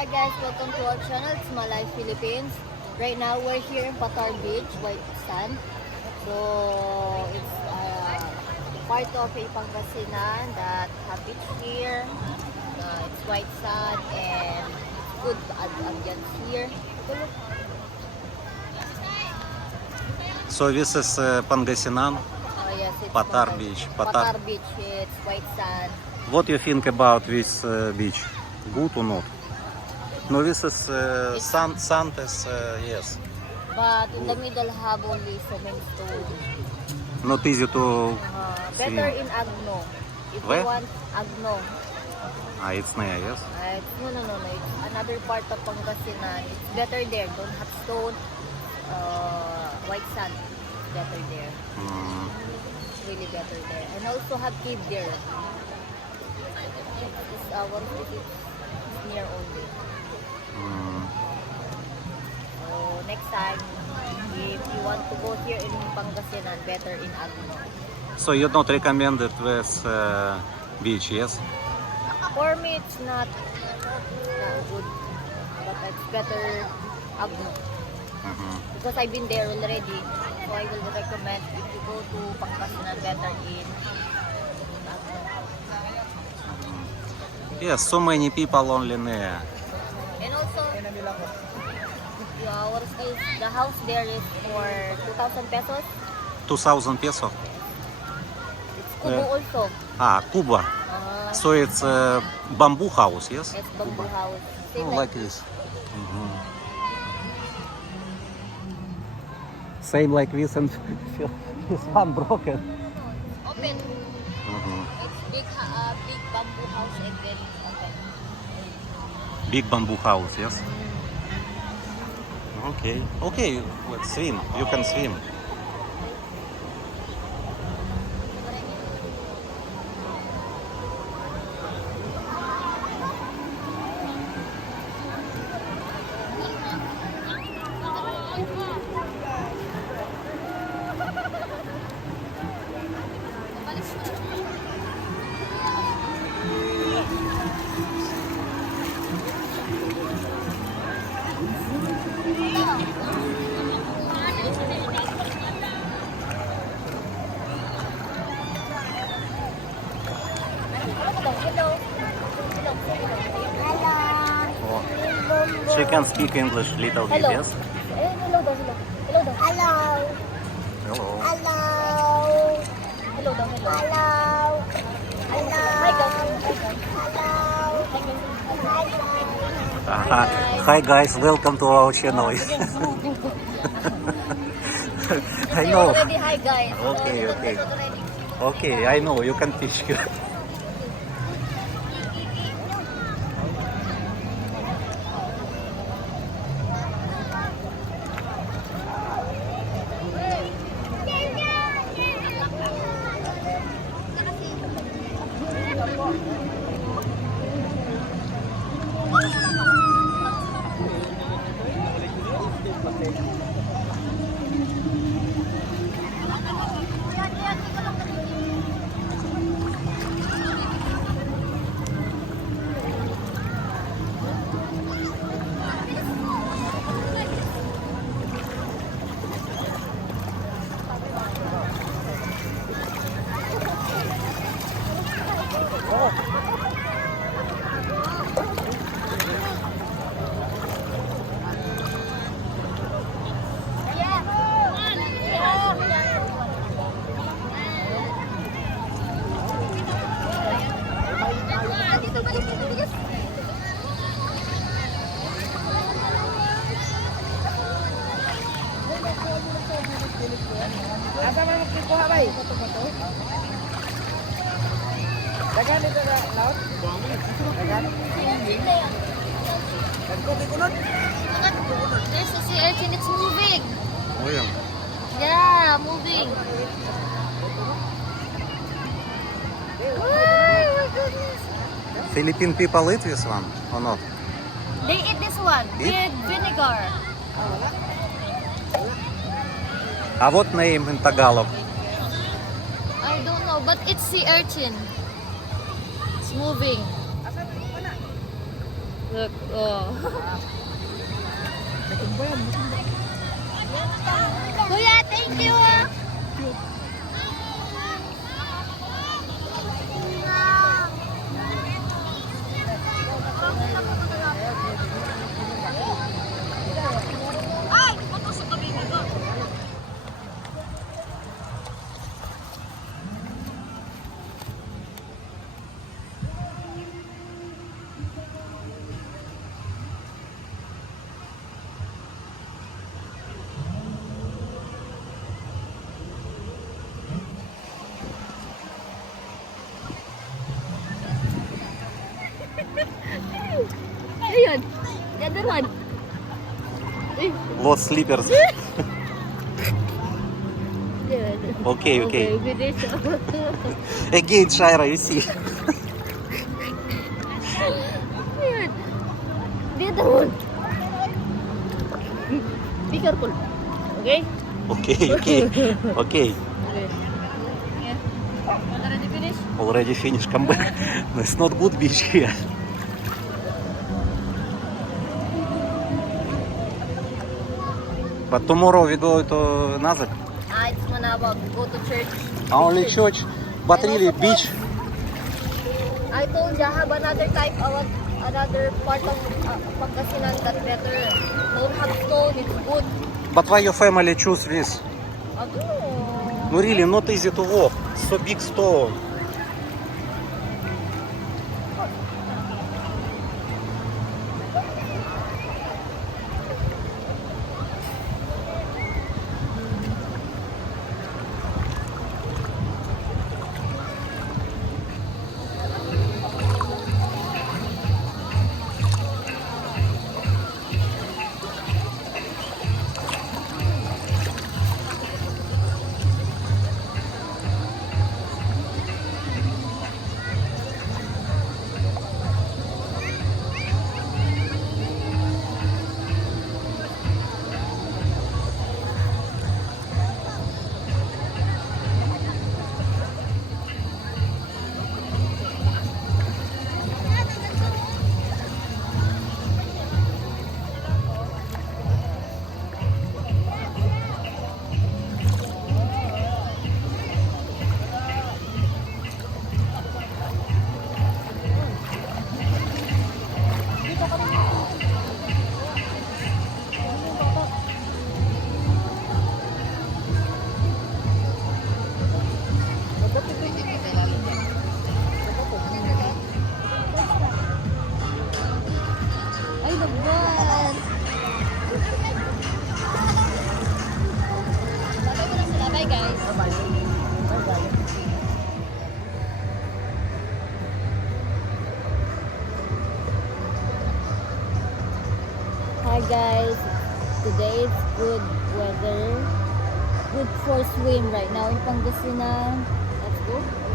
Hi guys, welcome to our channel. It's Malay Philippines. Right now we're here in Patar Beach, White Sand. So it's part of a Pangasinan that have beach here. It's white sand and it's good ambience here. Look. So this is Pangasinan, Yes, it's Patar Beach. Patar Beach. It's white sand. What do you think about this beach? Good or not? No, this is sand is yes, But in the middle have only so many stones. not easy to Better swim. in Agno. If Where? you want Agno. It's near, yes. No. It's another part of Pangasinan. It's better there. Don't have stone. White sand. It's better there. It's really better there. And also have cave there. It's one visit near only. So next time, if you want to go here in Pangasinan, better in Agno. So you don't recommend it with beach, yes? For me, it's not good, but it's better Agno. Because I've been there already, so I will recommend if you go to Pangasinan, better in Agno. Yes, so many people only near. And also, the house there is for 2,000 pesos. 2,000 peso. It's Kubo also. Cuba. So it's bamboo house, yes? It's bamboo house. Same Oh, like like this. Same like this and this one broken. open. It's big bamboo house and then open. Big bamboo house, yes? Okay, let's swim. You can swim. She can speak English little bit, Hello. yes? Hello daw. Hello daw. Hello. Hello. Hello. Hello daw. Hello. Hello. Hi guys. Hi guys, welcome to our channel. I know. Already hi guys. Okay. Okay, I know. You can teach. Asa man magkukuha bay? Dagan dito sa laut? Dagan? Nagkukunod? There's a sea urchin. It's moving. Oh, yeah. Yeah, moving. Oh my goodness. Philippine people eat this one or not? They eat this one Eat? with vinegar. What name in Tagalog? I don't know, but it's sea urchin. It's moving. Look, oh. Kuya, thank you. Ayun. The other one. Eh, Вот slippers. yun. Okay, okay. Finish. Again, Shaira, you see. Ayun. The other one. Be careful. Okay? Okay, okay, okay. Okay. Yeah. Already finished? Already finished. Come back. No, it's not good beach here. But tomorrow we go to Nazak. It's Manawag. Go to church. Only church. But really, beach. I told you, I have another type of another part of Pangasinan that better. Don't have stone, it's good. But why your family choose this? I don't know. No, really, not easy to walk. So big stone. Ay, nagbuwan. Bye guys. Hi guys. Today it's good weather. Good for swim right now in Pangasinan. Let's go.